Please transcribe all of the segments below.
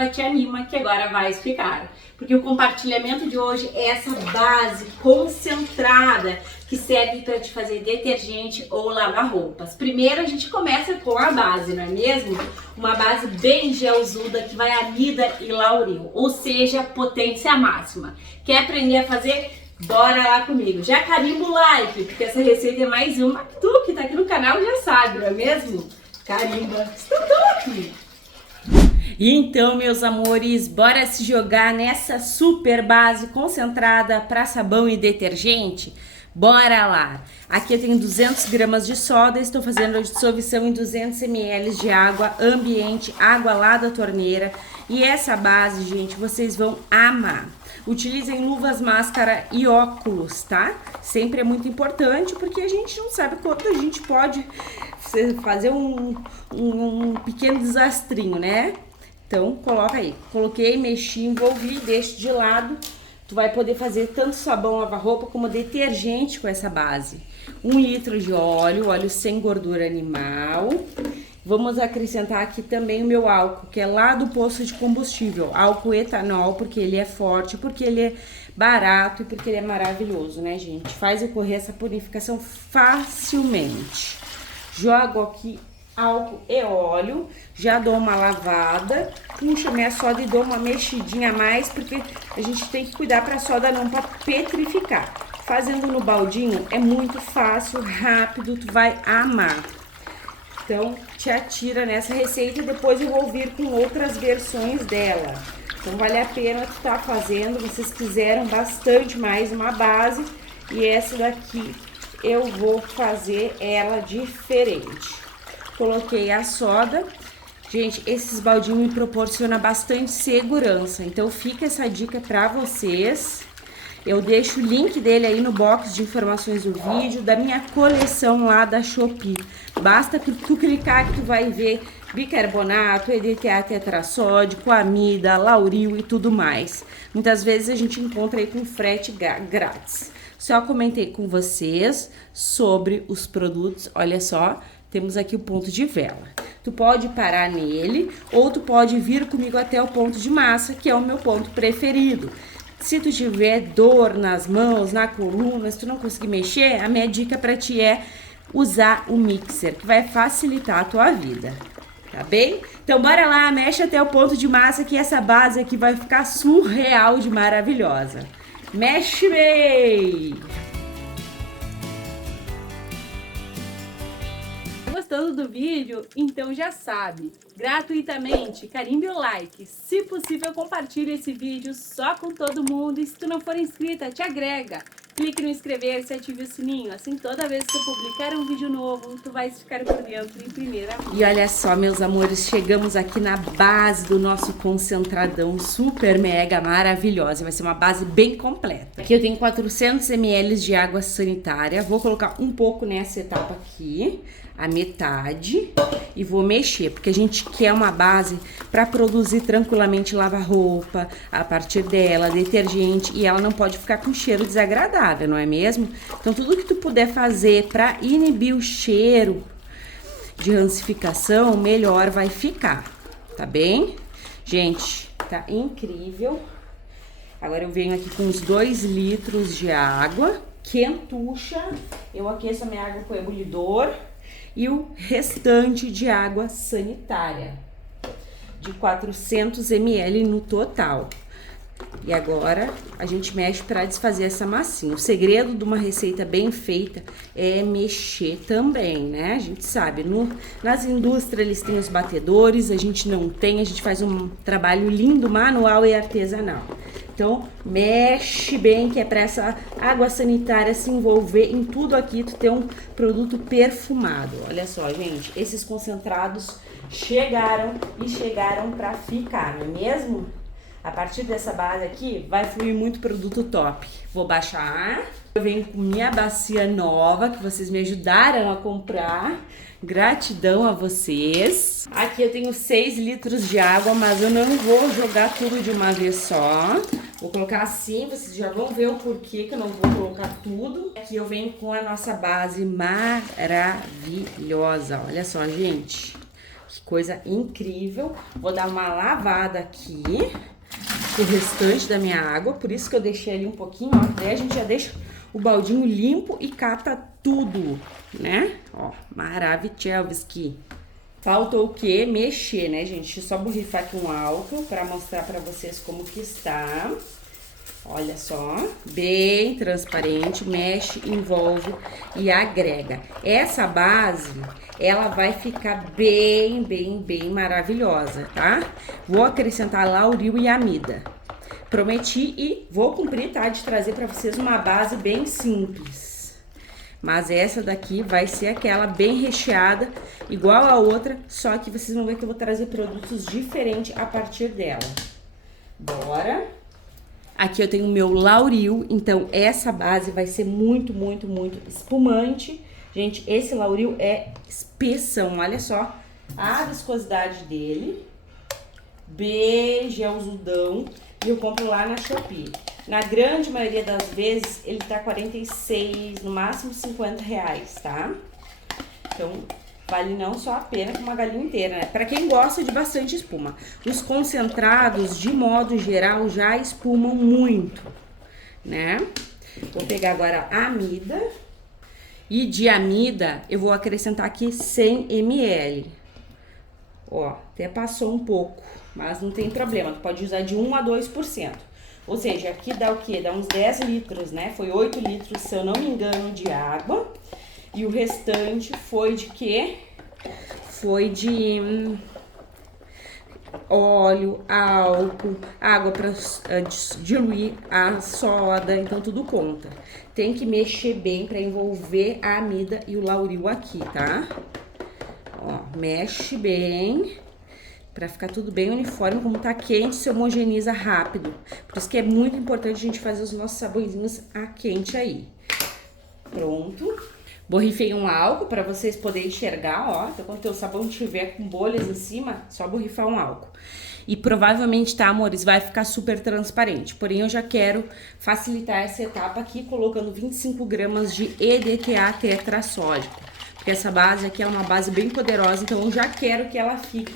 Nova Te Anima, que agora vai explicar. Porque o compartilhamento de hoje é essa base concentrada que serve para te fazer detergente ou lavar roupas. Primeiro a gente começa com a base, não é mesmo? Uma base bem gelzuda que vai amida e lauril, ou seja, potência máxima. Quer aprender a fazer? Bora lá comigo. Já carimba o like, porque essa receita é mais uma que tu que tá aqui no canal já sabe, não é mesmo? Carimba. Estou aqui. E então, meus amores, bora se jogar nessa super base concentrada para sabão e detergente? Bora lá! Aqui eu tenho 200 gramas de soda, estou fazendo a dissolução em 200 ml de água ambiente, água lá da torneira. E essa base, gente, vocês vão amar. Utilizem luvas, máscara e óculos, tá? Sempre é muito importante porque a gente não sabe quando a gente pode fazer um pequeno desastrinho, né? Então, coloca aí. Coloquei, mexi, envolvi, deixo de lado. Tu vai poder fazer tanto sabão lava-roupa como detergente com essa base. 1 litro de óleo, óleo sem gordura animal. Vamos acrescentar aqui também o meu álcool, que é lá do posto de combustível. Álcool etanol, porque ele é forte, porque ele é barato e porque ele é maravilhoso, né, gente? Faz ocorrer essa purificação facilmente. Jogo aqui álcool e óleo, já dou uma lavada, puxo minha soda e dou uma mexidinha a mais, porque a gente tem que cuidar para a soda não petrificar. Fazendo no baldinho é muito fácil, rápido, tu vai amar. Então, te atira nessa receita e depois eu vou vir com outras versões dela. Então, vale a pena tu estar fazendo, vocês quiseram bastante mais uma base e essa daqui eu vou fazer ela diferente. Coloquei a soda. Gente, esses baldinhos me proporcionam bastante segurança. Então, fica essa dica pra vocês. Eu deixo o link dele aí no box de informações do vídeo, da minha coleção lá da Shopee. Basta que tu clicar que tu vai ver bicarbonato, EDTA tetrassódico, amida, lauril e tudo mais. Muitas vezes a gente encontra aí com frete grátis. Só comentei com vocês sobre os produtos, olha só. Temos aqui o ponto de vela. Tu pode parar nele ou tu pode vir comigo até o ponto de massa, que é o meu ponto preferido. Se tu tiver dor nas mãos, na coluna, se tu não conseguir mexer, a minha dica para ti é usar o mixer, que vai facilitar a tua vida. Tá bem? Então bora lá, mexe até o ponto de massa que essa base aqui vai ficar surreal de maravilhosa. Mexe bem! Gostando do vídeo? Então já sabe, gratuitamente, carimbe o like, se possível compartilhe esse vídeo só com todo mundo e se tu não for inscrita, te agrega, clique no inscrever-se e ative o sininho, assim toda vez que eu publicar um vídeo novo, tu vais ficar por dentro em primeira mão. E olha só, meus amores, chegamos aqui na base do nosso concentradão super mega maravilhosa, vai ser uma base bem completa. Aqui eu tenho 400 ml de água sanitária, vou colocar um pouco nessa etapa aqui, a metade, e vou mexer, porque a gente quer uma base para produzir tranquilamente lava-roupa, a partir dela, detergente, e ela não pode ficar com cheiro desagradável, não é mesmo? Então, tudo que tu puder fazer para inibir o cheiro de rancificação, melhor vai ficar, tá bem? Gente, tá incrível. Agora eu venho aqui com uns 2 litros de água, quentucha, eu aqueço a minha água com o ebulidor, e o restante de água sanitária, de 400 ml no total. E agora a gente mexe para desfazer essa massinha. O segredo de uma receita bem feita é mexer também, né? A gente sabe, nas indústrias eles têm os batedores, a gente não tem, a gente faz um trabalho lindo, manual e artesanal. Então, mexe bem, que é para essa água sanitária se envolver em tudo aqui, tu ter um produto perfumado. Olha só, gente, esses concentrados chegaram e chegaram para ficar, não é mesmo? A partir dessa base aqui, vai fluir muito produto top. Vou baixar. Eu venho com minha bacia nova, que vocês me ajudaram a comprar. Gratidão a vocês. Aqui eu tenho 6 litros de água, mas eu não vou jogar tudo de uma vez só. Vou colocar assim, vocês já vão ver o porquê que eu não vou colocar tudo. Aqui eu venho com a nossa base maravilhosa. Olha só, gente. Que coisa incrível. Vou dar uma lavada aqui o restante da minha água, por isso que eu deixei ali um pouquinho, ó. Daí a gente já deixa o baldinho limpo e cata tudo, né? Ó, maravilhoso. Falta o quê? Mexer, né, gente? Deixa eu só borrifar aqui um álcool pra mostrar pra vocês como que está. Olha só, bem transparente, mexe, envolve e agrega. Essa base, ela vai ficar bem maravilhosa, tá? Vou acrescentar lauril e amida. Prometi e vou cumprir, tá? De trazer pra vocês uma base bem simples. Mas essa daqui vai ser aquela bem recheada, igual a outra, só que vocês vão ver que eu vou trazer produtos diferentes a partir dela. Bora! Aqui eu tenho o meu lauril, então essa base vai ser muito espumante. Gente, esse lauril é espessão, olha só a viscosidade dele. Bem gelzudão. E eu compro lá na Shopee. Na grande maioria das vezes, ele tá 46, no máximo 50 reais, tá? Então, vale não só a pena com uma galinha inteira, né? Pra quem gosta de bastante espuma. Os concentrados, de modo geral, já espumam muito, né? Vou pegar agora a amida. E de amida, eu vou acrescentar aqui 100 ml. Ó, até passou um pouco, mas não tem problema. Tu pode usar de 1 a 2%. Ou seja, aqui dá o quê? Dá uns 10 litros, né? Foi 8 litros, se eu não me engano, de água. E o restante foi de quê? Foi de óleo, álcool, água para diluir a soda, então tudo conta. Tem que mexer bem para envolver a amida e o lauril aqui, tá? Ó, mexe bem para ficar tudo bem uniforme. Como tá quente, se homogeniza rápido. Por isso que é muito importante a gente fazer os nossos sabõezinhos a quente aí. Pronto. Borrifei um álcool para vocês poderem enxergar, ó. Então, quando o teu sabão tiver com bolhas em cima, só borrifar um álcool. E provavelmente, tá, amores, vai ficar super transparente. Porém, eu já quero facilitar essa etapa aqui, colocando 25 gramas de EDTA tetrassódico. Porque essa base aqui é uma base bem poderosa, então eu já quero que ela fique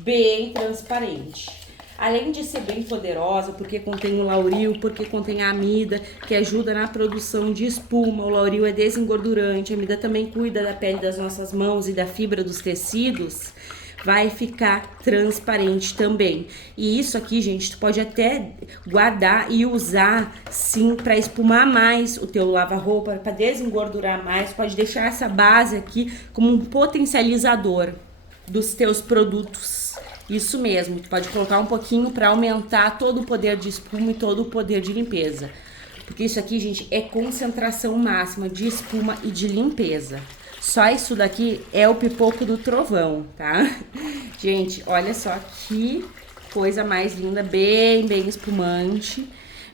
bem transparente. Além de ser bem poderosa, porque contém o lauril, porque contém a amida, que ajuda na produção de espuma. O lauril é desengordurante, a amida também cuida da pele das nossas mãos e da fibra dos tecidos. Vai ficar transparente também. E isso aqui, gente, tu pode até guardar e usar, sim, para espumar mais o teu lava-roupa, para desengordurar mais. Pode deixar essa base aqui como um potencializador dos teus produtos. Isso mesmo, tu pode colocar um pouquinho para aumentar todo o poder de espuma e todo o poder de limpeza. Porque isso aqui, gente, é concentração máxima de espuma e de limpeza. Só isso daqui é o pipoco do trovão, tá? Gente, olha só que coisa mais linda, bem espumante,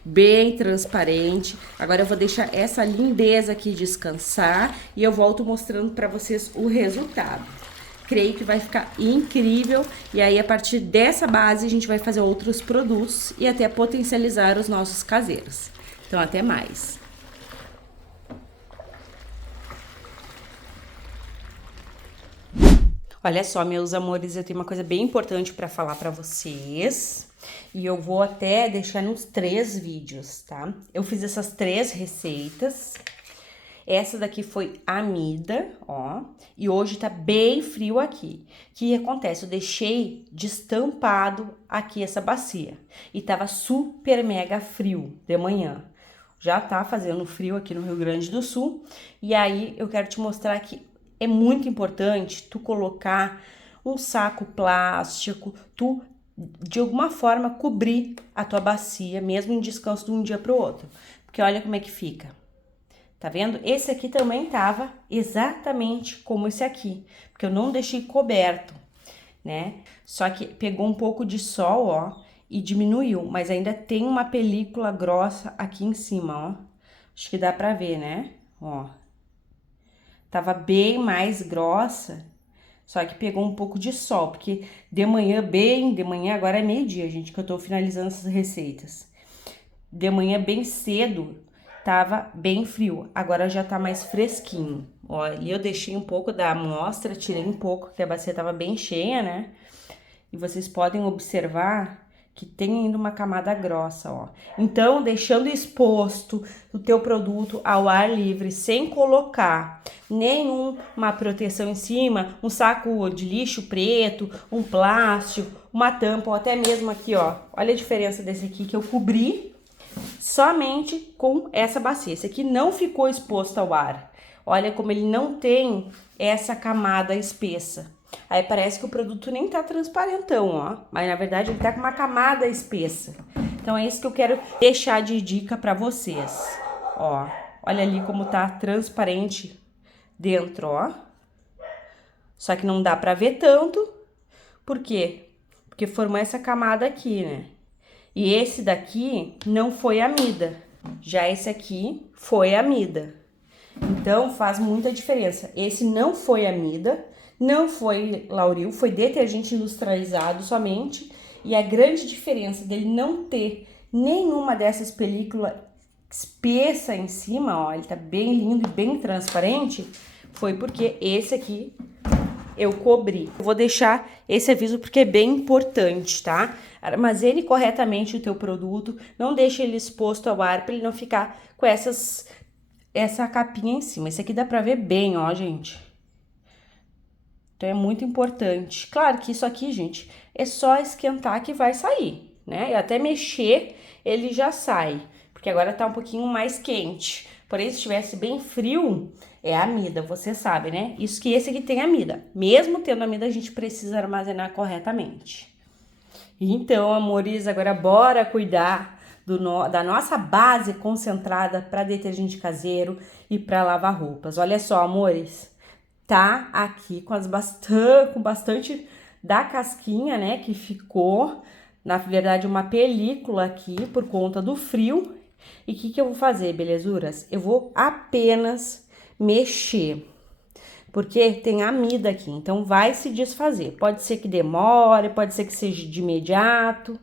bem transparente. Agora eu vou deixar essa lindeza aqui descansar e eu volto mostrando para vocês o resultado. Creio que vai ficar incrível e aí a partir dessa base a gente vai fazer outros produtos e até potencializar os nossos caseiros. Então até mais! Olha só, meus amores, eu tenho uma coisa bem importante para falar para vocês. E eu vou até deixar nos 3 vídeos, tá? Eu fiz essas 3 receitas. Essa daqui foi amida, ó. E hoje tá bem frio aqui. O que acontece? Eu deixei destampado aqui essa bacia. E tava super mega frio de manhã. Já tá fazendo frio aqui no Rio Grande do Sul. E aí eu quero te mostrar que é muito importante tu colocar um saco plástico, tu de alguma forma cobrir a tua bacia, mesmo em descanso de um dia pro outro. Porque olha como é que fica. Tá vendo? Esse aqui também tava exatamente como esse aqui, porque eu não deixei coberto, né? Só que pegou um pouco de sol, ó, e diminuiu, mas ainda tem uma película grossa aqui em cima, ó. Acho que dá pra ver, né? Ó. Tava bem mais grossa, só que pegou um pouco de sol, porque de manhã, agora é meio-dia, gente, que eu tô finalizando essas receitas. De manhã bem cedo, tava bem frio, agora já tá mais fresquinho. Ó, ali eu deixei um pouco da amostra, tirei um pouco, que a bacia tava bem cheia, né? E vocês podem observar que tem ainda uma camada grossa, ó. Então, deixando exposto o teu produto ao ar livre, sem colocar nenhuma proteção em cima, um saco de lixo preto, um plástico, uma tampa, ou até mesmo aqui, ó. Olha a diferença desse aqui que eu cobri somente com essa bacia. Esse aqui não ficou exposto ao ar. Olha como ele não tem essa camada espessa. Aí parece que o produto nem tá transparentão, ó. Mas na verdade ele tá com uma camada espessa. Então é isso que eu quero deixar de dica pra vocês. Ó, olha ali como tá transparente dentro, ó. Só que não dá pra ver tanto. Por quê? Porque formou essa camada aqui, né? E esse daqui não foi amida. Já esse aqui foi amida. Então faz muita diferença. Esse não foi amida. Não foi Lauril, foi detergente industrializado somente. E a grande diferença dele não ter nenhuma dessas películas espessa em cima, ó, ele tá bem lindo e bem transparente, foi porque esse aqui eu cobri. Eu vou deixar esse aviso porque é bem importante, tá? Armazene corretamente o teu produto, não deixe ele exposto ao ar para ele não ficar com essa capinha em cima. Esse aqui dá pra ver bem, ó, gente. Então, é muito importante. Claro que isso aqui, gente, é só esquentar que vai sair, né? E até mexer, ele já sai. Porque agora tá um pouquinho mais quente. Porém, se estivesse bem frio, é amida, você sabe, né? Isso que esse aqui tem amida. Mesmo tendo amida, a gente precisa armazenar corretamente. Então, amores, agora bora cuidar da nossa base concentrada para detergente caseiro e para lavar roupas. Olha só, amores. Tá aqui com bastante da casquinha, né, que ficou, na verdade, uma película aqui por conta do frio. E o que eu vou fazer, belezuras? Eu vou apenas mexer, porque tem amida aqui, então vai se desfazer. Pode ser que demore, pode ser que seja de imediato,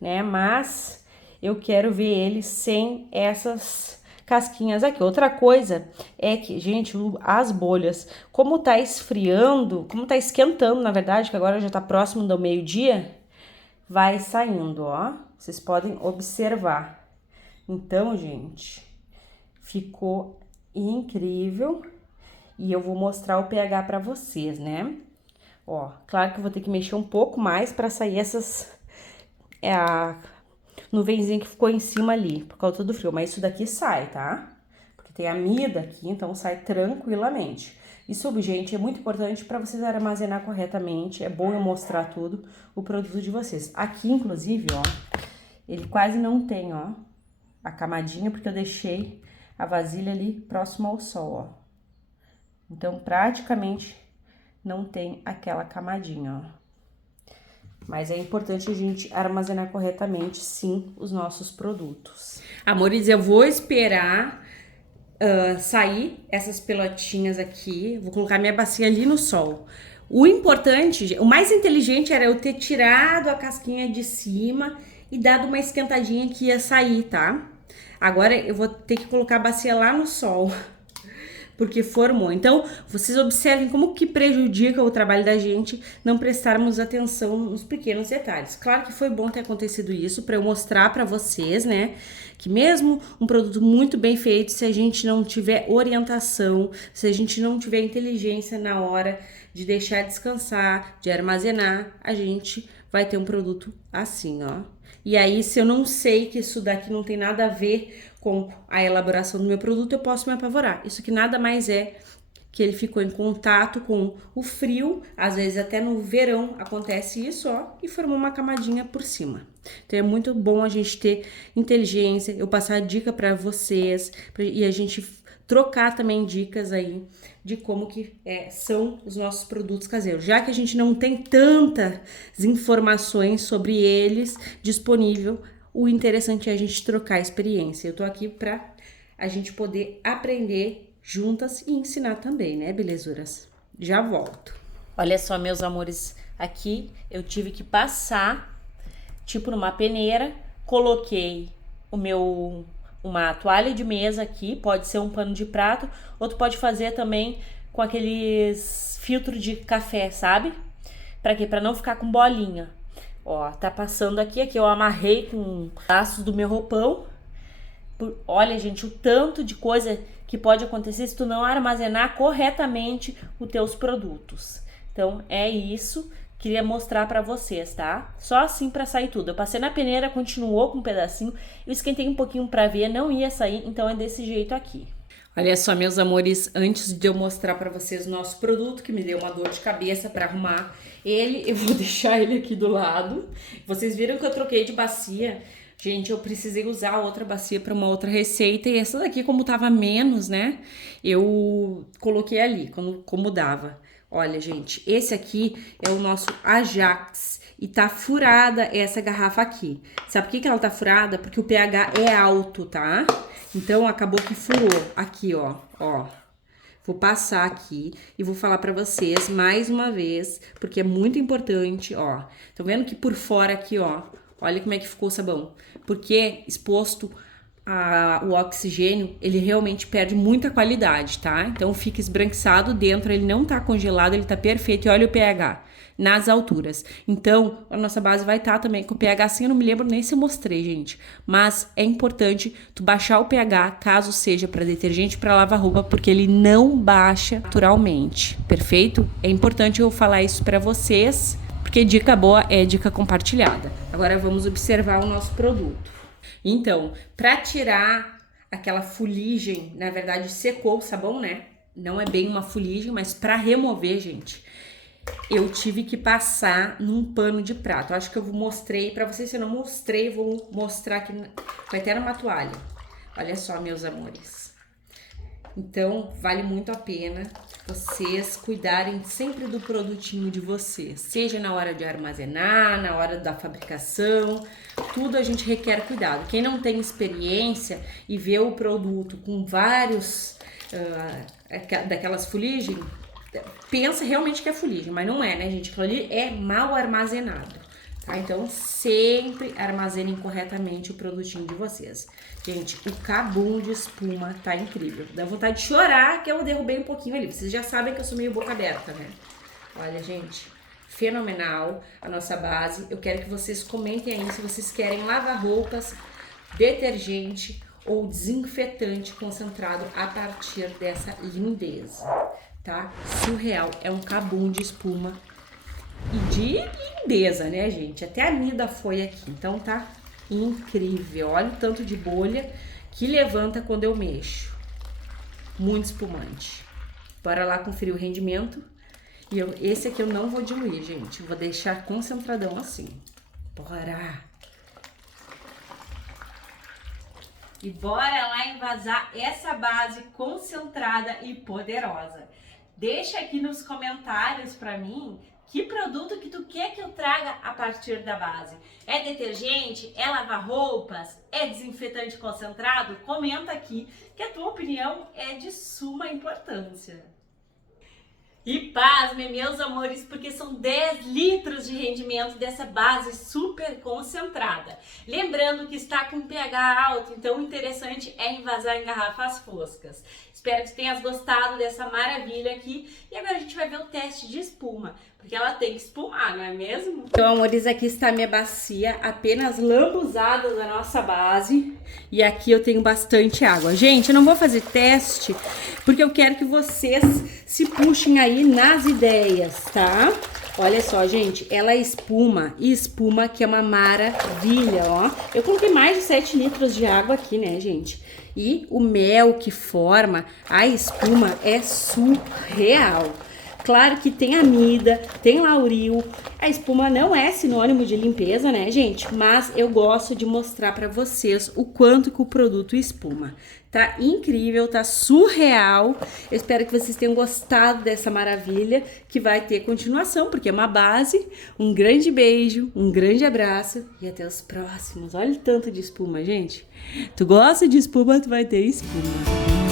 né, mas eu quero ver ele sem essas casquinhas aqui. Outra coisa é que, gente, as bolhas, como tá esfriando, como tá esquentando, na verdade, que agora já tá próximo do meio-dia, vai saindo, ó. Vocês podem observar. Então, gente, ficou incrível. E eu vou mostrar o pH pra vocês, né? Ó, claro que eu vou ter que mexer um pouco mais pra sair essas... nuvenzinha que ficou em cima ali, por causa do frio. Mas isso daqui sai, tá? Porque tem amida aqui, então sai tranquilamente. Isso, gente, é muito importante para vocês armazenar corretamente. É bom eu mostrar tudo, o produto de vocês. Aqui, inclusive, ó, ele quase não tem, ó, a camadinha, porque eu deixei a vasilha ali próximo ao sol, ó. Então, praticamente não tem aquela camadinha, ó. Mas é importante a gente armazenar corretamente, sim, os nossos produtos. Amores, eu vou esperar sair essas pelotinhas aqui. Vou colocar minha bacia ali no sol. O importante, o mais inteligente era eu ter tirado a casquinha de cima e dado uma esquentadinha que ia sair, tá? Agora eu vou ter que colocar a bacia lá no sol, porque formou. Então, vocês observem como que prejudica o trabalho da gente não prestarmos atenção nos pequenos detalhes. Claro que foi bom ter acontecido isso para eu mostrar para vocês, né, que mesmo um produto muito bem feito, se a gente não tiver orientação, se a gente não tiver inteligência na hora de deixar descansar, de armazenar, a gente vai ter um produto assim, ó. E aí, se eu não sei que isso daqui não tem nada a ver com a elaboração do meu produto, eu posso me apavorar. Isso que nada mais é que ele ficou em contato com o frio, às vezes até no verão acontece isso, ó, e formou uma camadinha por cima. Então é muito bom a gente ter inteligência, eu passar dica para vocês, e a gente trocar também dicas aí de como que são os nossos produtos caseiros. Já que a gente não tem tantas informações sobre eles disponível, o interessante é a gente trocar experiência. Eu tô aqui pra a gente poder aprender juntas e ensinar também, né, belezuras? Já volto. Olha só, meus amores, aqui eu tive que passar, tipo numa peneira, coloquei o meu uma toalha de mesa aqui, pode ser um pano de prato, ou tu pode fazer também com aqueles filtros de café, sabe? Pra quê? Pra não ficar com bolinha. Ó, tá passando aqui eu amarrei com laços do meu roupão. Olha, gente, o tanto de coisa que pode acontecer se tu não armazenar corretamente os teus produtos. Então, é isso. Queria mostrar pra vocês, tá? Só assim pra sair tudo. Eu passei na peneira, continuou com um pedacinho. Eu esquentei um pouquinho pra ver, não ia sair, então é desse jeito aqui. Olha só, meus amores, antes de eu mostrar pra vocês o nosso produto, que me deu uma dor de cabeça pra arrumar ele, eu vou deixar ele aqui do lado. Vocês viram que eu troquei de bacia. Gente, eu precisei usar outra bacia para uma outra receita e essa daqui, como tava menos, né, eu coloquei ali, como dava. Olha, gente, esse aqui é o nosso Ajax e tá furada essa garrafa aqui. Sabe por que ela tá furada? Porque o pH é alto, tá? Então, acabou que furou aqui, ó. Vou passar aqui e vou falar pra vocês mais uma vez, porque é muito importante, ó. Estão vendo que por fora aqui, ó, olha como é que ficou o sabão. Porque exposto o oxigênio, ele realmente perde muita qualidade, tá? Então fica esbranquiçado dentro, ele não tá congelado, ele tá perfeito. E olha o pH nas alturas. Então, a nossa base vai estar também com o pH assim, eu não me lembro nem se eu mostrei, gente. Mas é importante tu baixar o pH, caso seja para detergente, para lavar roupa, porque ele não baixa naturalmente, perfeito? É importante eu falar isso para vocês, porque dica boa é dica compartilhada. Agora vamos observar o nosso produto. Então, para tirar aquela fuligem, na verdade secou o sabão, né? Não é bem uma fuligem, mas para remover, gente, eu tive que passar num pano de prato. Eu acho que eu mostrei para vocês, se eu não mostrei, vou mostrar aqui, vai ter uma toalha. Olha só, meus amores. Então, vale muito a pena vocês cuidarem sempre do produtinho de vocês. Seja na hora de armazenar, na hora da fabricação, tudo a gente requer cuidado. Quem não tem experiência e vê o produto com vários, daquelas fuligens, pensa realmente que é fuligem, mas não é, né, gente? Aquilo ali é mal armazenado. Tá? Então, sempre armazenem corretamente o produtinho de vocês. Gente, o cabum de espuma tá incrível. Dá vontade de chorar que eu derrubei um pouquinho ali. Vocês já sabem que eu sou meio boca aberta, né? Olha, gente, fenomenal a nossa base. Eu quero que vocês comentem aí se vocês querem lavar roupas, detergente ou desinfetante concentrado a partir dessa lindeza, tá? Surreal. É um cabum de espuma e de lindeza, né, gente? Até a Nida foi aqui, então tá incrível. Olha o tanto de bolha que levanta quando eu mexo. Muito espumante. Bora lá conferir o rendimento. E esse aqui eu não vou diluir, gente. Vou deixar concentradão assim. Bora! E bora lá envasar essa base concentrada e poderosa. Deixa aqui nos comentários pra mim que produto que tu quer que eu traga a partir da base. É detergente? É lavar roupas? É desinfetante concentrado? Comenta aqui que a tua opinião é de suma importância. E pasmem, meus amores, porque são 10 litros de rendimento dessa base super concentrada. Lembrando que está com pH alto, então o interessante é envasar em garrafas foscas. Espero que tenhas gostado dessa maravilha aqui. E agora a gente vai ver o teste de espuma, porque ela tem que espumar, não é mesmo? Então, amores, aqui está a minha bacia, apenas lambuzada da nossa base. E aqui eu tenho bastante água. Gente, eu não vou fazer teste, porque eu quero que vocês se puxem aí nas ideias, tá? Olha só, gente, ela espuma, e espuma que é uma maravilha, ó. Eu coloquei mais de 7 litros de água aqui, né, gente? E o mel que forma a espuma é surreal. Claro que tem amida, tem lauril. A espuma não é sinônimo de limpeza, né, gente? Mas eu gosto de mostrar pra vocês o quanto que o produto espuma. Tá incrível, tá surreal. Eu espero que vocês tenham gostado dessa maravilha, que vai ter continuação, porque é uma base. Um grande beijo, um grande abraço e até os próximos. Olha o tanto de espuma, gente. Tu gosta de espuma, tu vai ter espuma.